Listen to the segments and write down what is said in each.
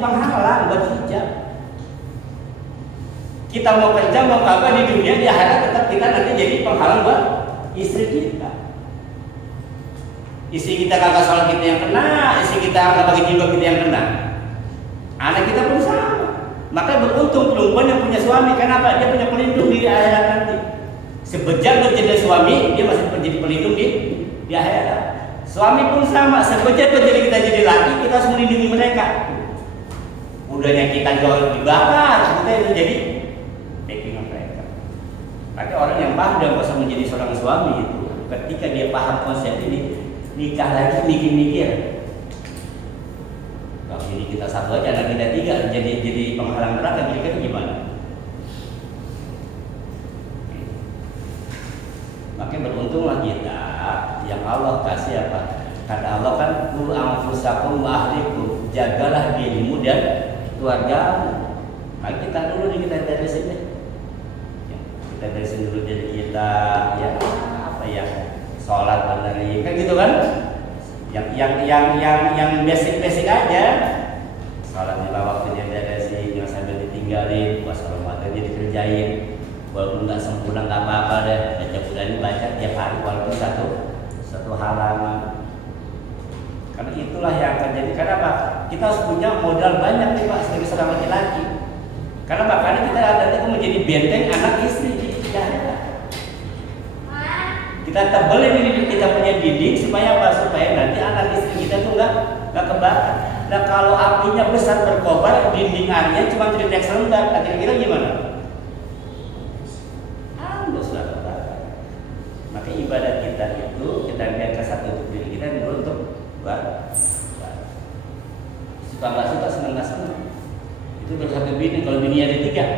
penghalang buat hijab. Kita mau kerja mau apa di dunia, di akhirat tetap kita nanti jadi penghalang buat istri kita. Istri kita kagak sholat kita yang kena, istri kita kagak pakai jilbab kita yang kena. Anak kita pun sama. Maka beruntung perempuan yang punya suami. Kenapa? Dia punya pelindung di akhirat nanti. Sebejat-bejatnya suami, dia masih menjadi pelindung di akhirat. Suami pun sama. Sebejat-bejatnya kita jadi laki, kita harus melindungi mereka. Udahnya kita jual dibakar, kita itu jadi backingan mereka. Tapi orang yang paham dan bisa menjadi seorang suami itu, ketika dia paham konsep ini, nikah lagi mikir-mikir. Kalau ini kita satu aja, anak kita tiga, jadi penghalang neraka, kira-kira gimana? Makanya beruntunglah kita yang Allah kasih apa? Kata Allah kan, qu anfusakum wa ahlikum, jagalah dirimu dan keluargamu. Mari kita dulu nih, kita dari sini. Ya, kita dari sini dulu, jadi kita ya apa ya? Sholat benerin, kan gitu kan? Yang basic aja. Sholat lima waktunya beresin, yang sambil ditinggalin, puasa Ramadan dikerjain. Walaupun nggak sempurna nggak apa-apa deh. Baca Quran baca tiap hari walaupun satu halaman. Karena itulah yang akan jadi. Kenapa? Kita harus punya modal banyak nih Pak sebagai seorang laki-laki. Karena makanya kita nanti menjadi benteng anak istri. Kita tebelin ini, kita punya dinding supaya apa? Supaya nanti anak istri kita tuh nggak kebakar. Nah kalau apinya besar berkobar, dinding area cuma triplek selembar, kira-kira gimana? Nggak kebakar. Maka ibadah kita itu kita biarkan satu untuk diri kita, dulu untuk buat. Suka nggak suka, senang nggak senang. Itu bersatu bini, kalau bini ada 3,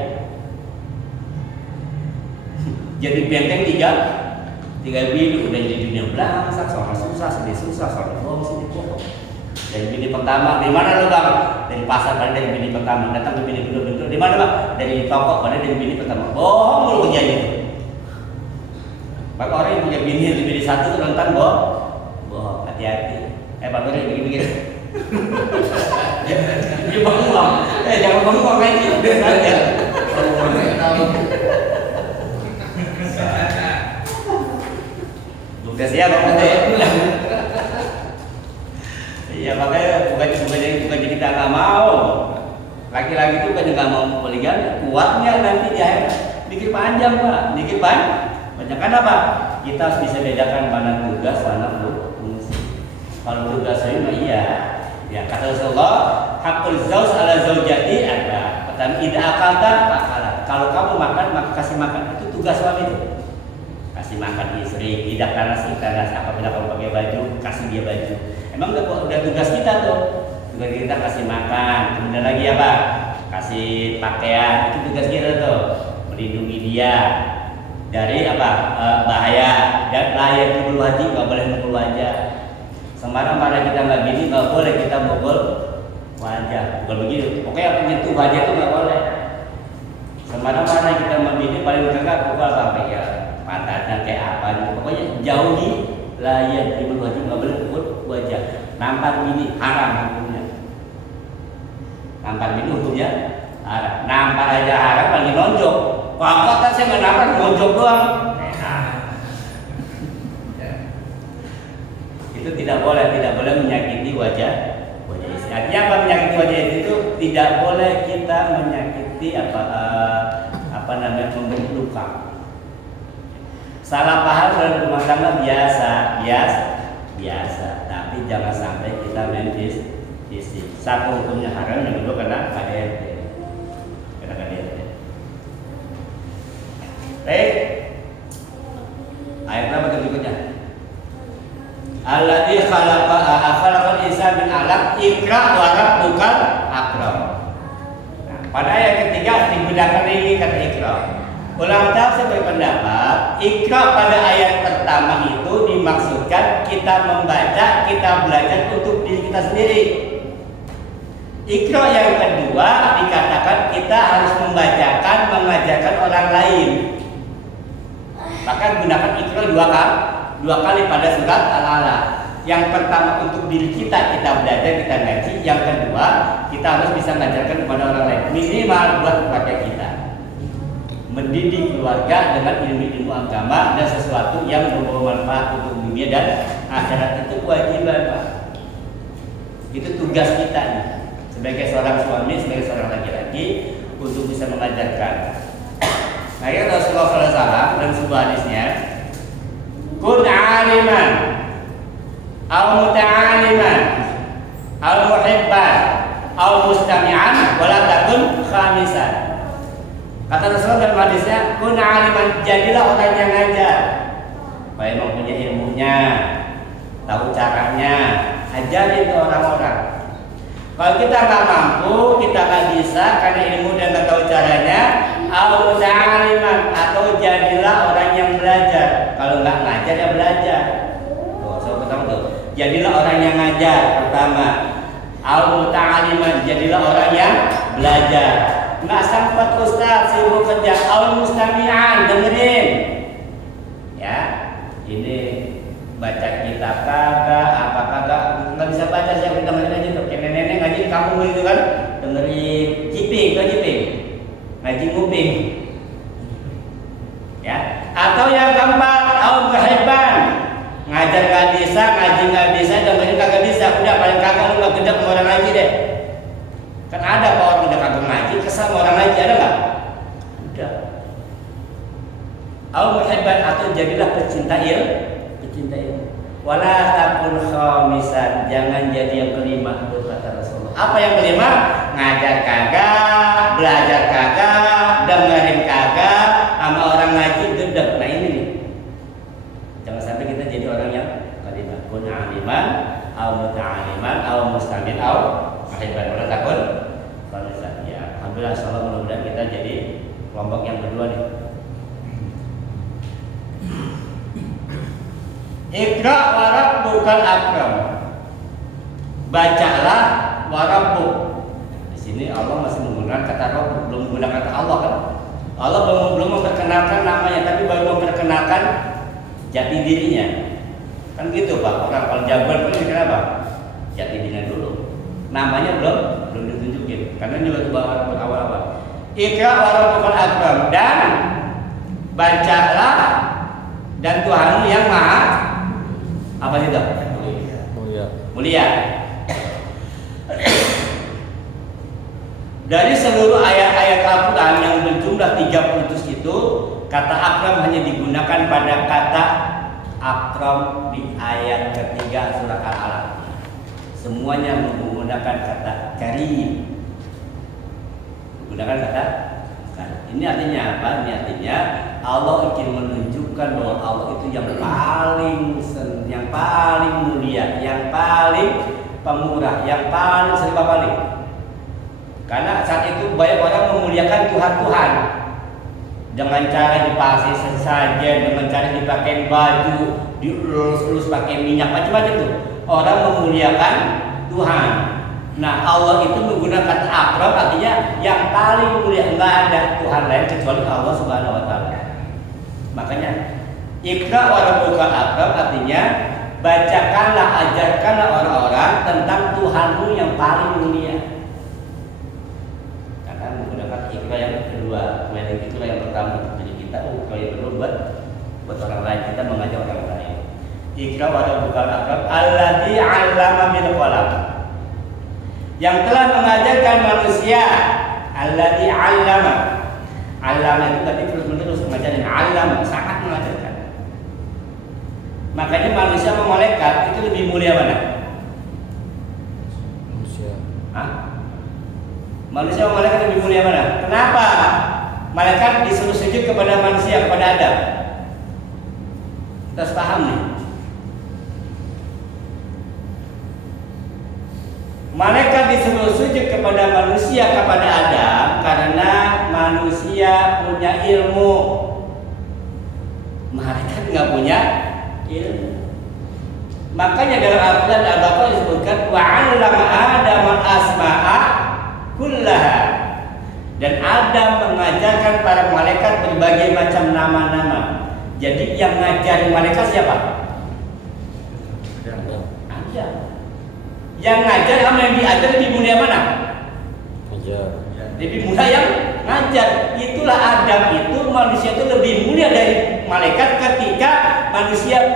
jadi benteng 3 bini udah jadi dunia belangsak, soal susah, sedih susah, soal bohong, sedih bohong. Dari bini pertama, dari mana lo bang? Dari pasar, pada dari bini pertama, datang ke bini kedua, dari mana bang? Dari toko, pada dari bini pertama. Bohong mulu kejadian. Maka orang yang punya bini yang bini 1 tuh rentan bohong, hati-hati. Pak Dori begini-begini. Dia bengong, jangan bengong aja. Tugas ya Bang Ade. Iya makanya bukan kita nggak mau. Laki-laki itu bukan nggak mau poligami, kuatnya nanti di akhirat. Mikir panjang Pak, mikir panjang. Kenapa? Kita harus bisa bedakan mana tugas, mana fungsi. Kalau tugas saya mah iya. Ya kata Rasulullah, hakul zaus ala zaujati ada. Pertama tidak akalta pakalah. Kalau kamu makan maka kasih makan, itu tugas suami itu. Kasih makan istri, tidak panas apabila kamu pakai baju, kasih dia baju. Emang udah tugas kita tuh. Tugas kita kasih makan, kemudian lagi apa? Kasih pakaian, itu tugas kita tuh. Melindungi dia dari apa? Bahaya. Dan layar kubul wajib, nggak boleh mukul wajah. Sembarang kita nggak gini, nggak boleh kita mukul wajah. Bukan begitu. Pokoknya menyentuh wajah itu nggak boleh. Sembarang kita membini paling dekat pukul apa ya? Pantatnya kayak apa gitu. Pokoknya jauhi layar kubul wajib, nggak boleh mukul wajah. Nampar bini haram hukumnya. Nampar bini hukumnya haram. Nampar aja haram, lagi nonjok. Wah, kan saya nggak nampar, nonjok doang. Itu tidak boleh menyakiti wajah istri. Artinya apa menyakiti wajah istri itu? Tidak boleh kita menyakiti memberi luka. Salah paham dalam rumah tangga biasa, tapi jangan sampai kita main istri. Satu hukumnya haram, yang kedua kena KDRT. Baik. Ayat berapa berikutnya? Alladzi khalaqal insana min 'alaq, ikra wa rabbukal akram. Nah, pada ayat ketiga digunakan ini kata ikra. Ulama tafsir berpendapat ikra pada ayat pertama itu dimaksudkan kita membaca, kita belajar untuk diri kita sendiri. Ikra yang kedua dikatakan kita harus membacakan, mengajarkan orang lain. Maka gunakan ikra dua kali pada surat Al-Alaq. Yang pertama untuk diri kita belajar, kita ngaji. yang kedua, kita harus bisa mengajarkan kepada orang lain. Minimal buat keluarga kita. Mendidik keluarga dengan ilmu-ilmu agama dan sesuatu yang membawa manfaat untuk dunia dan akhirat, itu kewajiban, Pak. Itu tugas kita nih, sebagai seorang suami, sebagai seorang laki-laki, untuk bisa mengajarkan. Nah, ya Rasulullah SAW dalam sebuah hadisnya, kun aliman, au muta'aliman, au muhibban, au mustami'an, wala takun khamisan. Kata Rasulullah dalam hadisnya, kun aliman, jadilah orang yang ngajar. Supaya mempunyai ilmunya, tahu caranya, ajarin ke orang-orang. Kalau kita nggak mampu, kita nggak bisa karena ilmu dan nggak tahu caranya, au ta'aliman, atau jadilah orang yang belajar. Kalau nggak ngajar ya belajar. Tuh, saya pertama tuh, jadilah orang yang ngajar pertama. Au ta'aliman, jadilah orang yang belajar. Nggak sempat ustaz sibuk kerja. Au mustami'an, dengerin. Ya, ini baca kitab kagak, apa kagak, nggak bisa baca, saya dengerin aja tuh. Kayak nenek ngaji di kampung gitu kan, dengerin jiping, ngaji nguping, ya. Atau yang keempat, au muhibban, ngajar nggak bisa, ngaji nggak bisa, dengerin kagak bisa, udah paling kagak lu nggak gedek sama orang ngaji deh. Kan ada apa orang udah kagak ngaji, kesal sama orang ngaji, ada nggak? Udah. Au muhibban, atau jadilah pecinta ilmu. Wala takun khamisan, jangan jadi yang kelima, kata Rasulullah. Apa yang kelima? Ngajar kagak, belajar kagak, dengerin kagak, sama orang ngaji gedek. Nah ini nih, jangan sampai kita jadi orang yang kelima. Kun aliman, au muta'aliman, au mustamin, au muhibban. Wala takun khamisan. Ya, alhamdulillah, insyaallah mudah-mudahan kita jadi kelompok yang kedua nih. Iqra wa rabbukal akram. Bacalah wa rabbuk. Di sini Allah masih menggunakan kata rabb, belum menggunakan kata Allah kan. Allah belum memperkenalkan namanya, tapi baru memperkenalkan jati dirinya. Kan gitu Pak. Orang kalau jagoan pun dikenal apa? Jati dirinya dulu. Namanya belum ditunjukin. Karena juga itu awal apa? Iqra wa rabbukal akram, dan bacalah dan Tuhanmu yang maha apa itu? Mulia. Dari seluruh ayat-ayat Al-Quran yang berjumlah 30 itu, kata akram hanya digunakan pada kata akram di ayat ketiga surat Al-Alaq. Semuanya menggunakan kata karim. Menggunakan kata karim. Ini artinya apa? Ini artinya Allah ingin menunjukkan bahwa Allah itu yang paling mulia, yang paling pemurah, yang paling serba paling. Karena saat itu banyak orang memuliakan Tuhan dengan cara dipasih sesajen, dengan cara dipakai baju, dielus-elus pakai minyak, macam-macam tuh. Orang memuliakan Tuhan. Nah, Allah itu menggunakan kata akram, artinya yang paling mulia. Enggak ada Tuhan lain kecuali Allah Subhanahu wa taala. Makanya Iqra wa rabbukal akram artinya bacakanlah, ajarkanlah orang-orang tentang Tuhanmu yang paling mulia. Karena menggunakan Iqra yang kedua, kemudian Iqra yang pertama jadi kita, Iqra yang kedua buat orang lain, kita mengajak orang lain. Iqra wa rabbukal akram alladzi 'allama bil qalam, yang telah mengajarkan manusia. Alladzi 'allama, itu tadi terus-menerus mengajarkan. 'Allama, sangat mengajarkan. Makanya manusia sama malaikat itu lebih mulia mana? Manusia. Manusia sama malaikat lebih mulia mana? Kenapa? Malaikat disuruh sujud kepada manusia, kepada Adam. Kita harus paham nih. Malaikat disuruh sujud kepada manusia, kepada Adam, karena manusia punya ilmu. Malaikat nggak punya ilmu. Makanya dalam Al-Quran Al-Baqarah disebutkan wa 'allama Adam al-asma'a kullaha, dan Adam mengajarkan para malaikat berbagai macam nama-nama. Jadi yang ngajarin malaikat siapa? Adam. Yang ngajar sama yang diajar lebih mulia mana? Ngajar. Lebih mulia yang ngajar. Itulah Adam itu, manusia itu lebih mulia dari malaikat ketika manusia